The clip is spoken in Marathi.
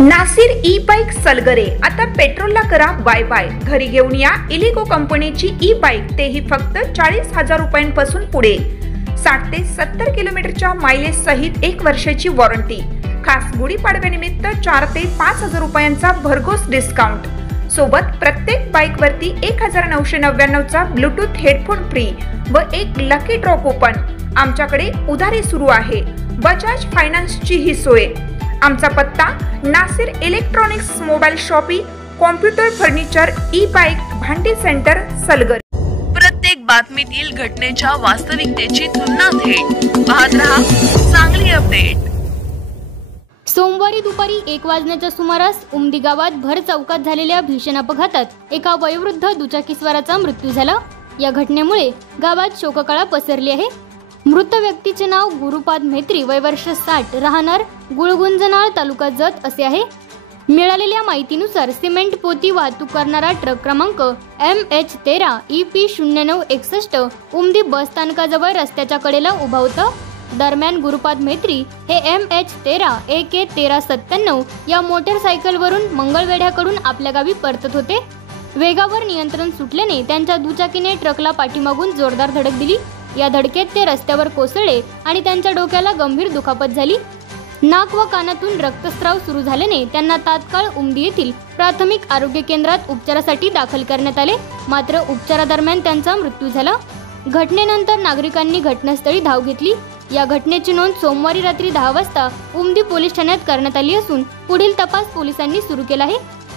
नासिर ई बाईक सलगरे, आता पेट्रोलला करा बाय बाय। घरी घेऊन या इलिगो कंपनीची ई बाईक, तेही फक्त 40,000 रुपयांपासून पुढे। 60 ते 70 किलोमीटरच्या मायलेज सहित 1 वर्षाची वॉरंटी। खास गुढीपाडव्यानिमित्त 4 ते 5,000 रुपयांचा भरघोस डिस्काउंट। सोबत प्रत्येक बाईक वरती 1999 चा ब्लूटूथ हेडफोन फ्री व एक लकी ड्रॉ कूपन। आमच्याकडे उधारी सुरू आहे। बजाज फायनान्सची ही सोय। आमचा पत्ता Nasir electronics, mobile shoppe, computer, furniture, e bike, भांडी सेंटर, सलगर। प्रत्येक बातमीतील घटनेच्या वास्तविकतेची तुलना थेट पाहत रहा चांगली अपडेट। सोमवारी दुपारी 1 वाजण्याच्या सुमारास उमदी गावात भर चौकात झालेल्या भीषण अपघातात एका वयोवृद्ध दुचाकीस्वाराचा मृत्यू झाला। या घटनेमुळे गावात शोककळा पसरली आहे। मृत व्यक्तीचे नाव गुरुपाद म्हेत्री, वय वर्ष 60, राहणार गुळगुंजनाळ, तालुका जत असे आहे। मिळालेल्या माहितीनुसार सिमेंट पोती वाहतूक करणारा ट्रक क्रमांक MH13 EP 0961 उमदी बस स्थानकाजवळ रस्त्याच्या कडेला उभा होता। दरम्यान गुरुपाद म्हेत्री हे MH13 AK 1397 या मोटरसायकलवरून मंगळवेढ्याकडून आपल्या गावी परतत होते। वेगावर नियंत्रण सुटल्याने त्यांच्या दुचाकीने ट्रकला पाठीमागून जोरदार धडक दिली। या धडकेत ते रस्त्यावर कोसळले आणि त्यांच्या डोक्याला गंभीर दुखापत झाली। नाक व कानातून रक्तस्राव सुरू झाल्याने त्यांना तात्काळ उमदी येथील प्राथमिक आरोग्य केंद्रात उपचारासाठी दाखल करण्यात आले, मात्र उपचारादरम्यान त्यांचा मृत्यू झाला। घटनेनंतर नागरिकांनी घटनास्थळी धाव घेतली। या घटनेची नोंद सोमवारी रात्री 10 वाजता उमदी पोलीस ठाण्यात करण्यात आली असून पुढील तपास पोलिसांनी सुरू केला आहे।